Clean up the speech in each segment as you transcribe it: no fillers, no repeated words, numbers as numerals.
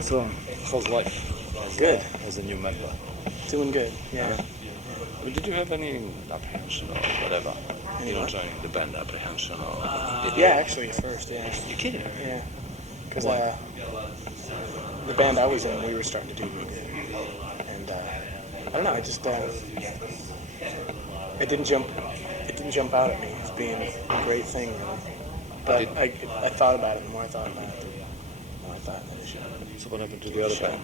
So, how's life Good. as a new member? Doing good, yeah. Well, did you have any apprehension or whatever? Any You know, what? joining the band apprehension or did Yeah, actually, at first, yeah. you kidding? Yeah. Because Why? the band I was in, we were starting to do real good. And I don't know, it didn't jump out at me as being a great thing, really. But I thought about it, the more I thought about it, the more I thought that it should. So what happened to the other band?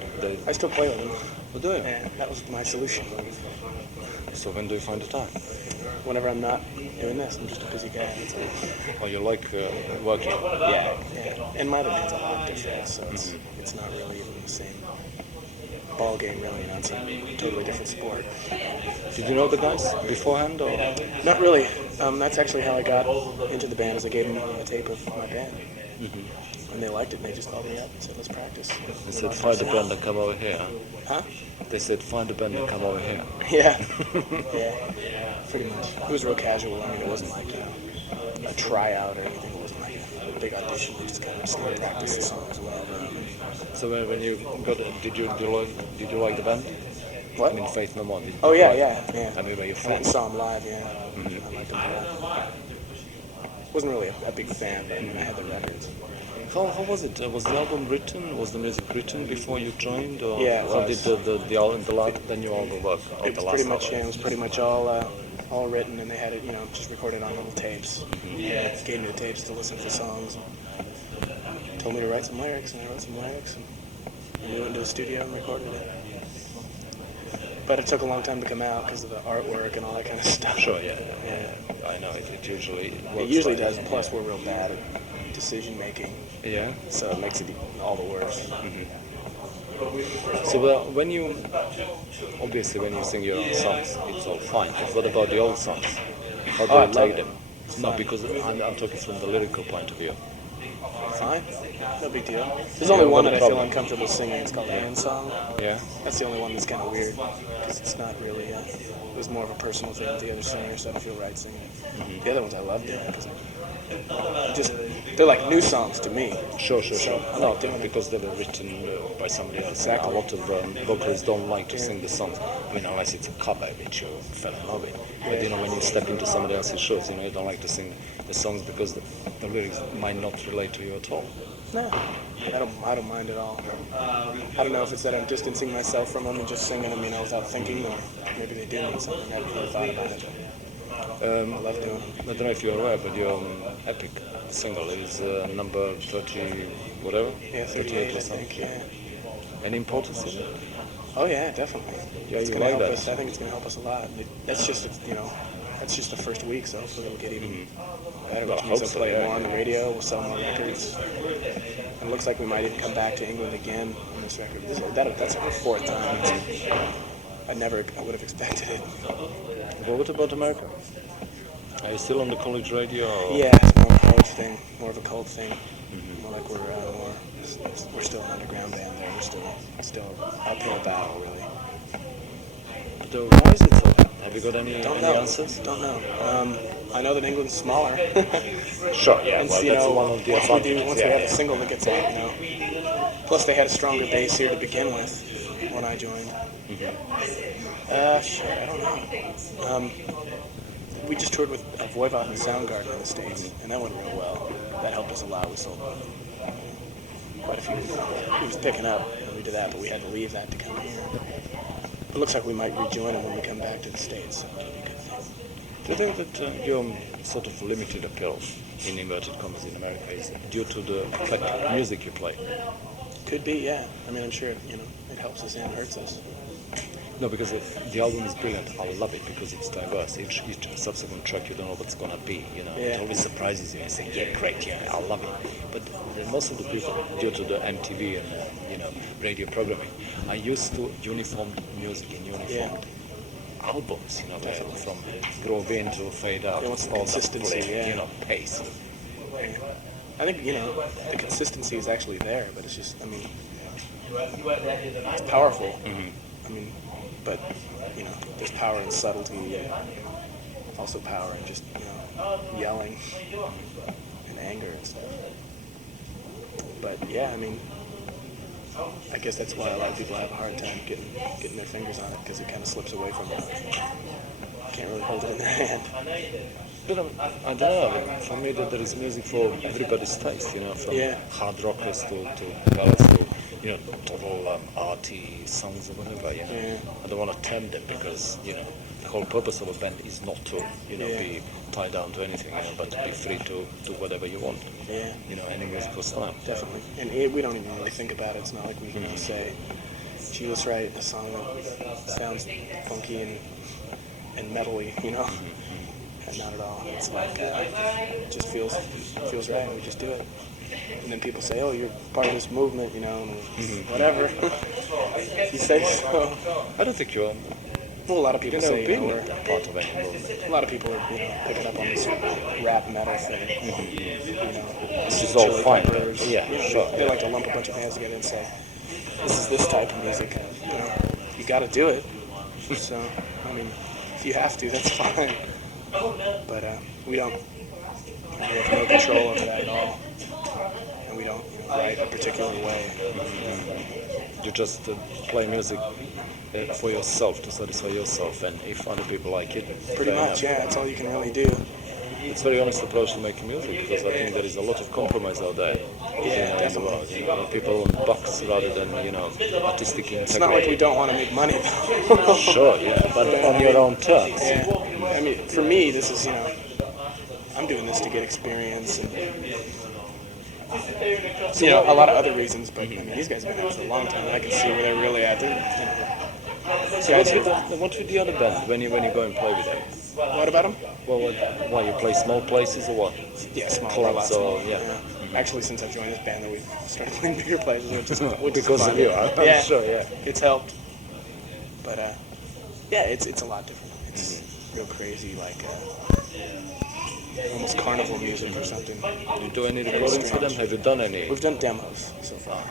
I still play with them. What do you? And that was my solution. So when do you find the time? Whenever I'm not doing this, I'm just a busy guy. That's all. Or you like working? Yeah. And my other band's a lot different, so it's not really even the same ball game, really. You know, it's a totally different sport. Did you know the guys beforehand or? Not really. That's actually how I got into the band, is I gave them a tape of my band. And they liked it, and they just called me up and said, let's practice. They said, find the band and come over here. Huh? They said, find the band and come over here. Yeah. Yeah. Pretty much. It was real casual. I mean, it wasn't like, a tryout or anything. It wasn't like a big audition. We just kind of practice the songs a little bit. So when you got it, did you like the band? What? I mean, Faith No More. Oh, yeah. I mean, were you I went and fans? saw them live, yeah. I liked them a lot. Wasn't really a big fan, but I mean, I had the records. How was it? Was the album written? Was the music written before you joined? Or Yeah, it how was. did the new album work? It was pretty much, yeah, it was pretty much all written, and they had it, just recorded on little tapes. Yeah, gave me the tapes to listen to the songs. And told me to write some lyrics, and I wrote some lyrics, and we went into the studio and recorded it. But it took a long time to come out because of the artwork and all that kind of stuff. Sure, yeah. I know it usually works. It usually like does. that. Plus, we're real bad at decision making, Yeah. so it makes it all the worse. So when you sing your own songs, it's all fine. But what about the old songs? How do I you love take it. them? No, because I'm talking from the lyrical point of view. Fine, no big deal. There's Yeah, only one what that I a feel problem. uncomfortable singing. It's called "Hand Song." Yeah. That's the only one that's kind of weird because it's not really. It was more of a personal thing with the other singers, so I don't feel right singing it. The other ones I love doing because they're like new songs to me. Sure. I No, like doing it. because they were written by somebody else. Exactly. A lot of vocalists don't like to sing the songs. I mean, unless it's a cover which you fell in love with. But when you step into somebody else's shoes, you don't like to sing the songs because the lyrics might not relate to you at all. No, I don't mind at all. I don't know if it's that I'm distancing myself from them and just singing them, without thinking, or maybe they do mean something. I haven't really thought about it. I love doing it. I don't know if you're aware, but your epic single is number 30, whatever? Yeah, 38, I think, yeah. Any importance in it? Oh yeah, definitely. Yeah, It's you going to like help that. us. I think it's going to help us a lot. That's just, that's just the first week, so hopefully it'll get even better. Well, Which I means hope they'll so, play yeah. more on the radio. We'll sell more records. And it looks like we might even come back to England again on this record. That's our fourth time. I would have expected it. Well, what about America? Are you still on the college radio? Or? Yeah, it's more of a college thing, more of a cult thing. More like we're still an underground band there. We're still uphill battle, really. So why is it so bad? Have you got any Don't know. answers? Don't know. I know that England's smaller. Sure, yeah. And, Well, that's one of the advantages. once we have a single that gets out, Plus, they had a stronger base here to begin with when I joined. I don't know. We just toured with Voivod and Soundgarden in the States, and that went real well. That helped us a lot. We sold quite a few. It was picking up when we did that, but we had to leave that to come here. It looks like we might rejoin them when we come back to the States. So that'll be a good thing. Do you think that your sort of limited appeal, in inverted commas, in America is due to the eclectic music you play? Could be, yeah. I mean, I'm sure it helps us and hurts us. No, because the album is brilliant. I love it because it's diverse. Each subsequent track, you don't know what's gonna be. Yeah. It always surprises you and say, "Yeah, great, yeah, I love it." But most of the people, due to the MTV and radio programming, are used to uniformed music and uniformed albums. Definitely. From Groove In to Fade Out. They want some all that consistency, play, yeah. Pace. I think, the consistency is actually there, but it's just, it's powerful. But, there's power in subtlety, and also power in just, yelling and anger and stuff. But, yeah, I guess that's why a lot of people have a hard time getting their fingers on it, because it kind of slips away from them. Can't really hold it in their hand. But I don't know. For me, there is music for everybody's taste. You know, from Yeah. hard rockers to ballads to total arty songs or whatever. You know, Yeah. I don't want to tempt them because the whole purpose of a band is not to be tied down to anything, but to be free to do whatever you want. Yeah. Any musical style. Definitely. And we don't even really think about it. It's not like we can just say, gee, let's write a song that sounds funky and metally, And not at all. It's like, it just feels right, and we just do it. And then people say, oh, you're part of this movement, and whatever. You say so. I don't think you're. Well, a lot of people say, being we're part of any movement. a lot of people are, picking up on this rap metal thing. This is all fine. Peppers, Yeah, sure. They like to lump a bunch of hands together and say, this is this type of music. You got to do it. So, I mean, if you have to, that's fine. But we don't. We have no control over that at all, and we don't write a particular way. You just play music for yourself, to satisfy yourself, and if other people like it, Pretty much, yeah. That's all you can really do. It's a very honest approach to making music, because I think there is a lot of compromise out there. Yeah, In the world. People want bucks rather than artistic integrity. It's not like we don't want to make money, though. Sure, yeah, but on your own terms. Yeah. I mean, for me, this is I'm doing this to get experience and a lot of other reasons. But I mean, these guys have been out for a long time, and I can see where they're really at. So what's with the other band when you go and play with them? What about them? Well, why you play small places or what? Yeah, small Clubs small. or yeah. Actually, since I've joined this band, that we've started playing bigger places, which is Because fun. of you, I'm sure, yeah. It's helped. But it's a lot different. It's real crazy, like almost carnival music or something. You do any recordings for them? Have you done any? We've done demos so far.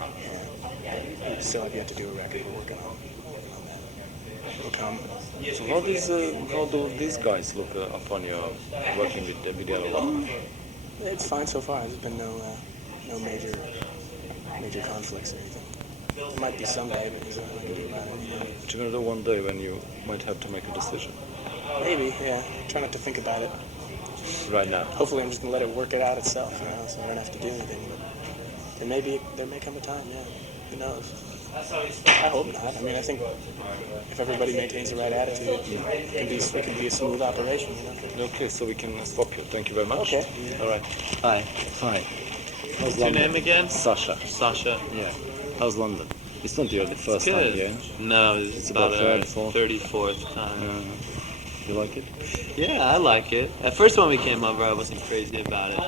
Yeah. We still have yet to do a record. We're working on that. It'll come. So how do these guys look upon your working with the other lot? It's fine so far. There's been no major conflicts or anything. There might be someday, but there's nothing I can do about it. But you're gonna do one day when you might have to make a decision. Maybe, yeah. Try not to think about it. Right now. Hopefully, I'm just gonna let it work it out itself, so I don't have to do anything. But there may come a time, yeah. Who knows? I hope not. I mean, I think if everybody maintains the right attitude, it can be a smooth operation, Okay, so we can stop here. Thank you very much. Okay. All right. Hi. How's What's your London? name again? Sasha. Sasha. Yeah. How's London? It's not your first time Good. here. No, it's about about our third, 34th time. You like it? Yeah, I like it. At first when we came over, I wasn't crazy about it.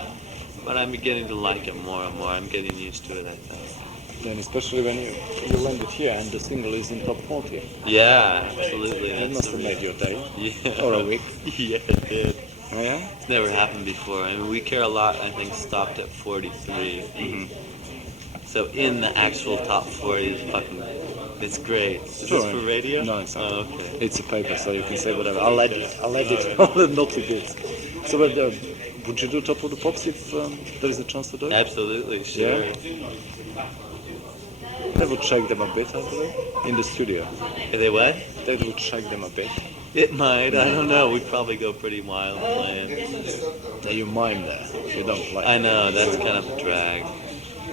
But I'm beginning to like it more and more. I'm getting used to it, I think. And especially when you landed here and the single is in top 40. Yeah, absolutely. It That's must a have made your day. Yeah. Or a week. Yeah, it did. Oh yeah? It's never happened before. I mean, We Care a Lot, I think, stopped at 43. So in the actual top 40 is fucking... It's great. Is Sure. this for radio? No, it's not. Oh, okay. It's a paper, so you can say whatever. I'll edit all the naughty bits. So, but would you do Top of the Pops if there is a chance to do it? Absolutely, sure. Yeah? They would shake them a bit, I believe, in the studio. Are they what? They would shake them a bit. It might. I don't know. We'd probably go pretty wild playing. You mime there. You don't play. I know. That's kind of a drag.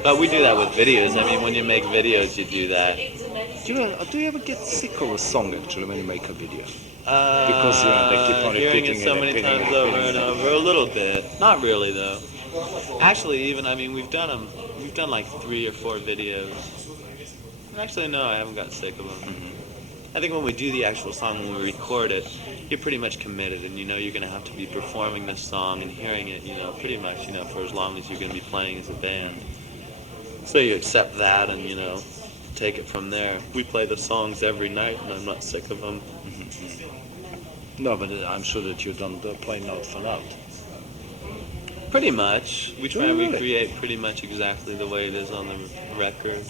But we do that with videos. I mean, when you make videos, you do that. Do you ever get sick of a song, actually, when you make a video? Because they keep on hearing repeating it so and many repeating times and over repeating and it. over. A little bit. Not really, though. Actually, even, I mean, we've done them. We've done like 3 or 4 videos. Actually, no, I haven't got sick of them. I think when we do the actual song, when we record it, you're pretty much committed, and you're going to have to be performing this song and hearing it, pretty much, for as long as you're going to be playing as a band. So you accept that and, take it from there. We play the songs every night, and I'm not sick of them. No, but I'm sure that you don't play note for note. Pretty much. We try and Really? recreate pretty much exactly the way it is on the record.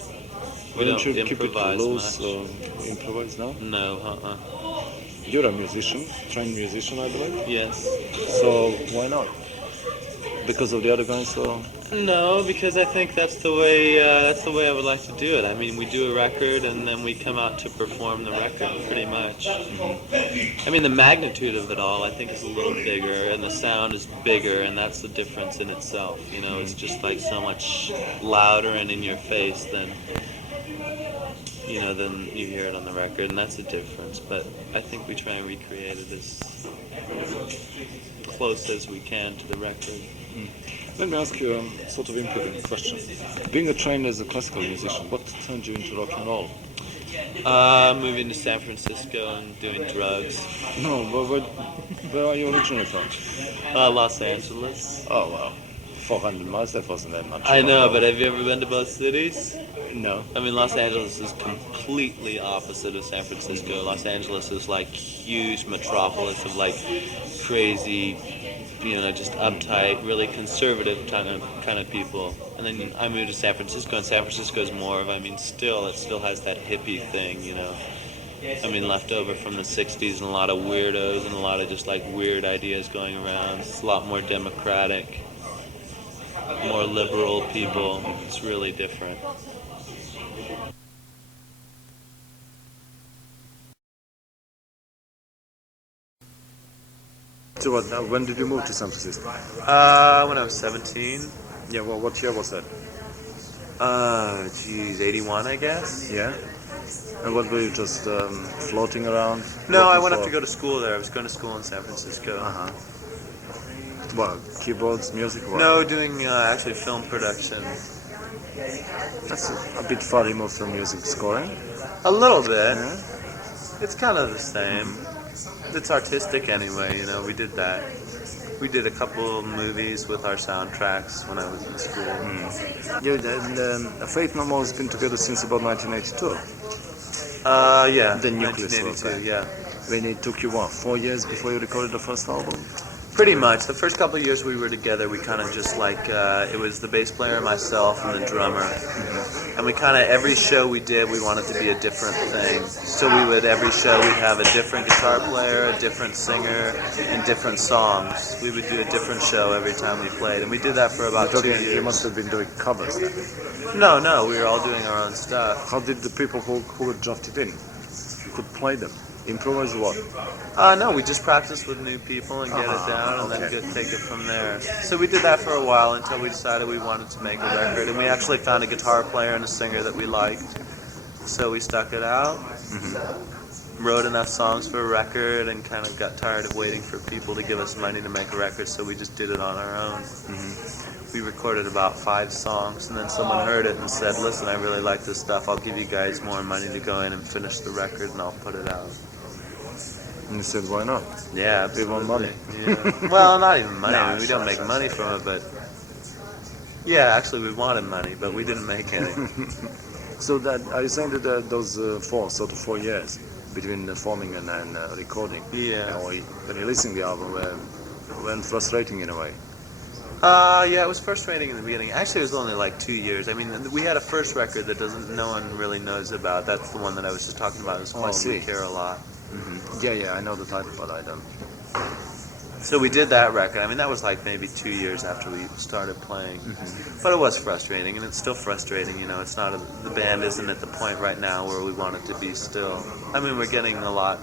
We Don't don't you keep it improvise loose much. or improvise, no? No, You're a musician, trained musician, I believe. Yes. So why not? because of the other guys, or? No, because I think that's the way I would like to do it. I mean, we do a record and then we come out to perform the record, pretty much. I mean, the magnitude of it all, I think, is a little bigger, and the sound is bigger, and that's the difference in itself. You know, it's just like so much louder and in your face than than you hear it on the record, and that's the difference. But I think we try and recreate it as close as we can to the record. Let me ask you a sort of important question. Being trained as a classical musician, what turned you into rock and roll? Moving to San Francisco and doing drugs. No, but where are you originally from? Los Angeles. Oh, wow. 400 miles, that wasn't that much. I know, but have you ever been to both cities? No. I mean, Los Angeles is completely opposite of San Francisco. Los Angeles is like huge metropolis of like crazy, just uptight, really conservative kind of people. And then I moved to San Francisco, and San Francisco is more of, it still has that hippie thing, left over from the 60s, and a lot of weirdos and a lot of just like weird ideas going around. It's a lot more democratic, more liberal people. It's really different. So when did you move to San Francisco? When I was 17. Yeah, well, what year was that? 81, I guess. Yeah? And what were you just floating around? No, I went up to go to school there. I was going to school in San Francisco. Uh-huh. Well, keyboards, music? What? No, doing actually film production. That's a bit far removed from music scoring. A little bit. Yeah? It's kind of the same. It's artistic anyway, we did that. We did a couple movies with our soundtracks when I was in school. Yeah, and Faith No More has been together since about 1982. Yeah. The Nucleus 1982, yeah. When it took you, 4 years before you recorded the first album? Pretty much. The first couple of years we were together, we kind of just it was the bass player, myself, and the drummer. Mm-hmm. And we kind of, every show we did, we wanted to be a different thing. So every show we'd have a different guitar player, a different singer, and different songs. We would do a different show every time we played. And we did that for about 2 years. You must have been doing covers then. No, we were all doing our own stuff. How did the people who were drafted in, you could play them? Improvise what? No, we just practiced with new people and get it down and then take it from there. So we did that for a while until we decided we wanted to make a record. And we actually found a guitar player and a singer that we liked. So we stuck it out, wrote enough songs for a record, and kind of got tired of waiting for people to give us money to make a record, so we just did it on our own. We recorded about 5 songs, and then someone heard it and said, listen, I really like this stuff. I'll give you guys more money to go in and finish the record, and I'll put it out. And you said, why not? Yeah, They want money. Yeah. Well, not even money. No, we don't make money from it, but... Yeah, actually, we wanted money, but we didn't make any. So are you saying that those 4 years between forming and recording, or releasing the album, were frustrating in a way? Yeah, it was frustrating in the beginning. Actually, it was only like 2 years. We had a first record that no one really knows about. That's the one that I was just talking about. It's called We Care a Lot. Mm-hmm. Yeah, I know the title, but I don't. So we did that record. That was like maybe 2 years after we started playing. But it was frustrating, and it's still frustrating. It's not the band isn't at the point right now where we want it to be still. We're getting a lot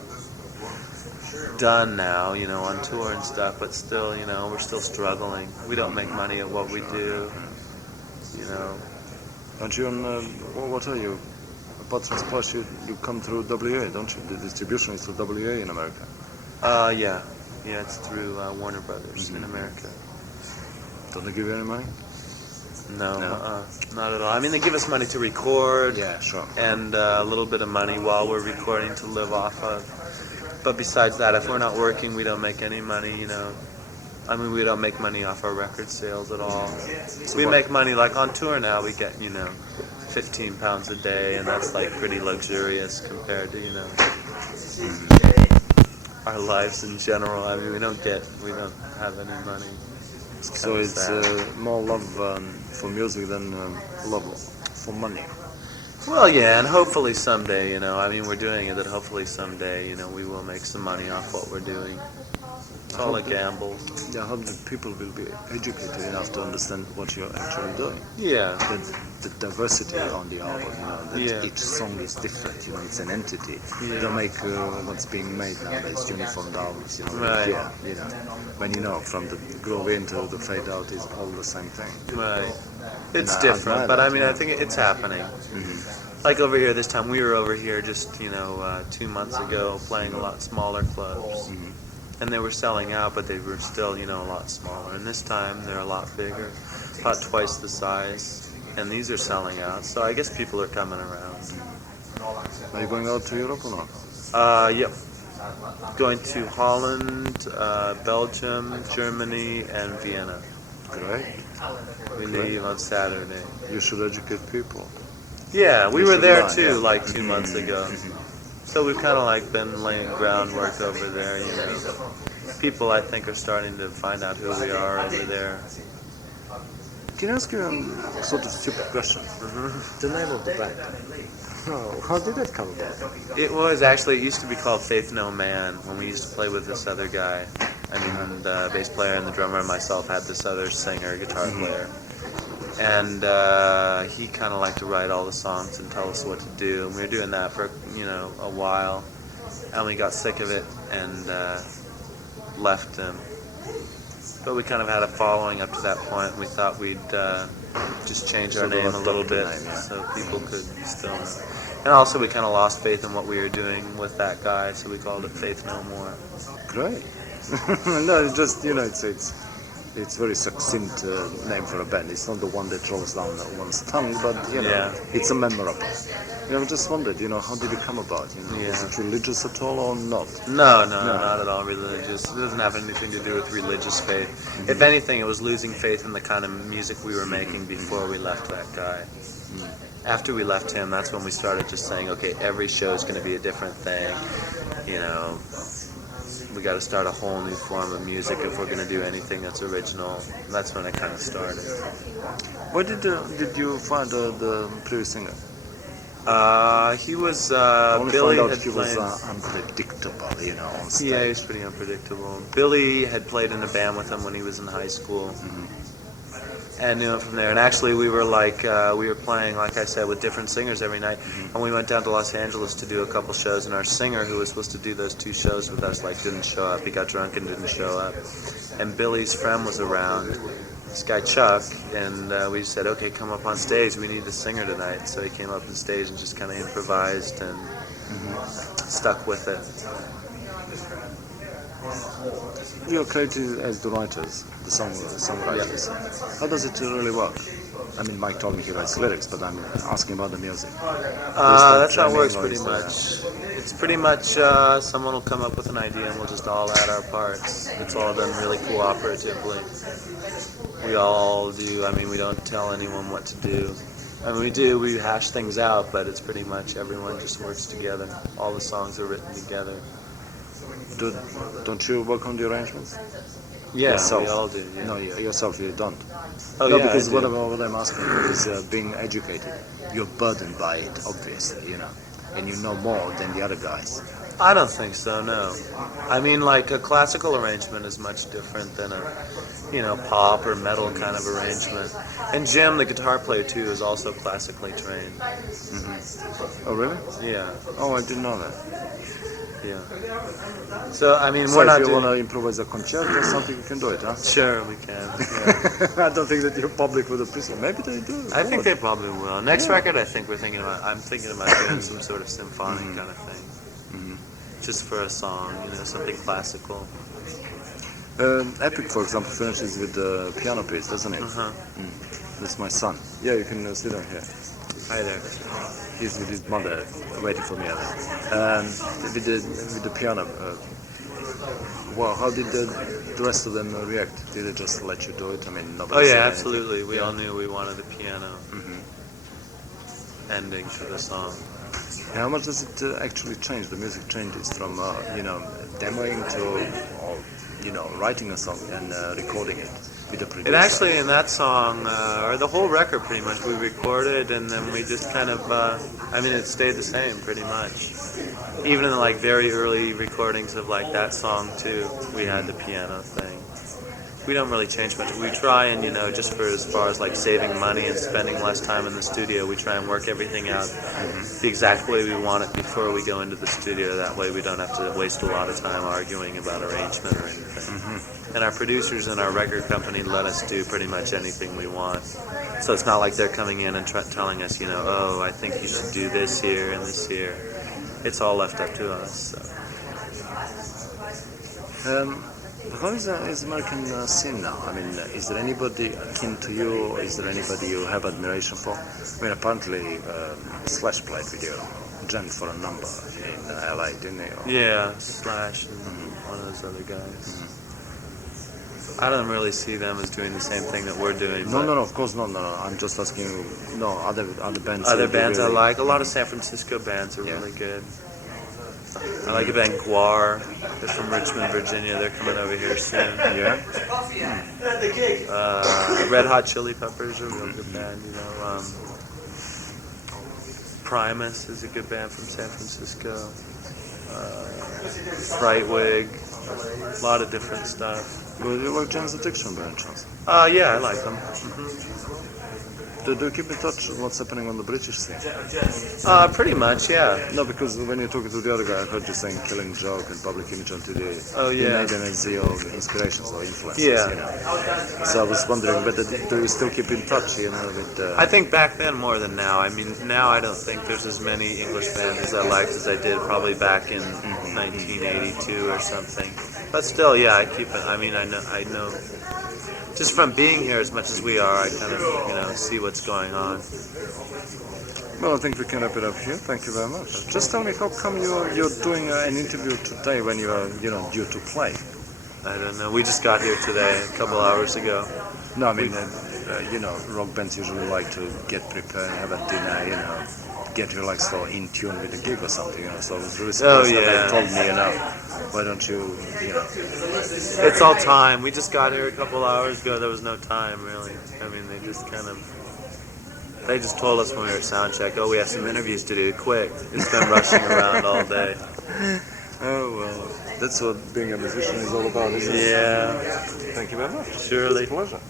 done now, on tour and stuff, but still, we're still struggling. We don't make money at what we do, Aren't you on, what are you? Apart from Splash, you come through WA, don't you? The distribution is through WA in America. Yeah, it's through Warner Brothers in America. Don't they give you any money? No, not at all. They give us money to record, Yeah, sure. and a little bit of money while we're recording to live off of. But besides that, if we're not working, we don't make any money, we don't make money off our record sales at all. So we make money, like on tour now, we get, 15 pounds a day, and that's like pretty luxurious compared to, our lives in general. We don't have any money. So it's more love for music than love for money. Well, yeah, and hopefully someday, we're doing it that hopefully someday, we will make some money off what we're doing. It's all a gamble. Yeah, how the people will be educated enough to understand what you're actually doing. Yeah. The diversity on the album, that Yeah. each song is different, it's an entity. You don't make what's being made nowadays, uniformed albums, Right. Yeah, when from the groove in to the fade out is all the same thing. Right. It's I different, admire but that, I mean, I think it's happening. Like over here this time, we were over here just, 2 months ago playing a lot smaller clubs. And they were selling out, but they were still, a lot smaller. And this time, they're a lot bigger, about twice the size. And these are selling out, so I guess people are coming around. Are you going out to Europe or not? Yep. Going to Holland, Belgium, Germany, and Vienna. Great. We leave on Saturday. You should educate people. Yeah, we You were should there learn, too, yeah. like 2 months ago. So we've kind of been laying groundwork over there, People, I think, are starting to find out who we are over there. Can I ask you a sort of stupid question? The name of the band. Oh, how did that come about? It used to be called Faith No Man when we used to play with this other guy. The bass player and the drummer and myself had this other singer, guitar player. And he kind of liked to write all the songs and tell us what to do. And we were doing that for, a while. And we got sick of it and left him. But we kind of had a following up to that point. And we thought we'd just change our name a little bit so people could still... And also we kind of lost faith in what we were doing with that guy, so we called it Faith No More. Great. No, it's just, it's very succinct name for a band. It's not the one that rolls down one's tongue, but, it's a memorable. I just wondered, how did it come about? Was it religious at all or not? No, not at all religious. It doesn't have anything to do with religious faith. If anything, it was losing faith in the kind of music we were making before we left that guy. After we left him, that's when we started just saying, okay, every show is going to be a different thing. We got to start a whole new form of music if we're going to do anything that's original. That's when it kind of started. Where did you find the previous singer? He was I only Billy found out had he was played. unpredictable, on stage. Yeah, he was pretty unpredictable. Billy had played in a band with him when he was in high school. And knew him from there. And actually, we were playing, like I said, with different singers every night. And we went down to Los Angeles to do a couple shows. And our singer, who was supposed to do those 2 shows with us, didn't show up. He got drunk and didn't show up. And Billy's friend was around, this guy Chuck. And we said, okay, come up on stage. We need a singer tonight. So he came up on stage and just kind of improvised and stuck with it. You're credited as the writers, the songwriters. How does it really work? I mean, Mike told me he writes lyrics, but I'm asking about the music. That's how it works pretty much. It's pretty much someone will come up with an idea and we'll just all add our parts. It's all done really cooperatively. We all do. I mean, we don't tell anyone what to do. I mean, we hash things out, but it's pretty much everyone just works together. All the songs are written together. Don't you work on the arrangements? Yeah, yourself? we all do. Yeah. No, yourself you don't. Oh, no, yeah, because I do. what I'm asking is being educated. You're burdened by it, obviously, and you know more than the other guys. I don't think so, no. I mean, a classical arrangement is much different than a, pop or metal kind of arrangement. And Jim, the guitar player, too, is also classically trained. Oh, really? Yeah. Oh, I didn't know that. Yeah. So, I mean, So we're if not you doing... want to improvise a concerto or something, you can do it, huh? Sure, we can. Yeah. I don't think that your public would appreciate. Maybe they do. I think they probably will. Next record, I'm thinking about doing some sort of symphonic kind of thing. Just for a song, something classical. Epic, for example, finishes with the piano piece, doesn't it? That's my son. Yeah, you can sit down here. Hi there. He's with his mother, waiting for me. With the piano. Well, how did the rest of them react? Did they just let you do it? I mean, nobody. Oh yeah, said absolutely. anything. We all knew we wanted the piano ending to the song. How much does it actually change? The music changes from demoing to, writing a song and recording it. with the producer? It actually, in that song, or the whole record pretty much, we recorded and then we just kind of, I mean, it stayed the same pretty much. Even in like very early recordings of like that song too, we had the piano thing. We don't really change much. We try and, just for as far as like saving money and spending less time in the studio, we try and work everything out the exact way we want it before we go into the studio. That way we don't have to waste a lot of time arguing about arrangement or anything. And our producers and our record company let us do pretty much anything we want. So it's not like they're coming in and telling us, oh, I think you should do this here and this here. It's all left up to us. So. How is American scene now? I mean, is there anybody akin to you, or is there anybody you have admiration for? I mean, apparently Slash played with you, jammed for a number in LA, didn't he? Yeah, Slash and one of those other guys. I don't really see them as doing the same thing that we're doing. No, of course not. No, I'm just asking you. No, other bands. Other bands really... I like. A lot of San Francisco bands are really good. I like a band Guar. They're from Richmond, Virginia. They're coming over here soon. Yeah. Red Hot Chili Peppers are a real good band. Primus is a good band from San Francisco. Frightwig. A lot of different stuff. Well, you like Jane's Addiction by any chance? Yeah, I like them. Do you keep in touch with what's happening on the British scene? Pretty much, yeah. No, because when you're talking to the other guy, I heard you saying Killing Joke and Public Image on TV. Oh, yeah. You made them as your inspirations or influences, Yeah. So I was wondering, but do you still keep in touch, with... I think back then more than now. I mean, now I don't think there's as many English bands as I liked as I did probably back in 1982 or something. But still, yeah, I keep it. I mean, I know. Just from being here as much as we are, I kind of, see what's going on. Well, I think we can wrap it up here. Thank you very much. Just tell me, how come you're doing an interview today when you are, due to play? I don't know. We just got here today, a couple hours ago. No, I mean, rock bands usually like to get prepared, have a dinner, get relaxed or in tune with the gig or something, So I was really surprised that they told me, why don't you, It's all time. We just got here a couple hours ago. There was no time, really. I mean, they just told us when we were at sound check, we have some interviews to do, quick. It's been rushing around all day. Oh, well, that's what being a musician is all about, isn't it? Yeah. Thank you very much. Surely. It's a pleasure.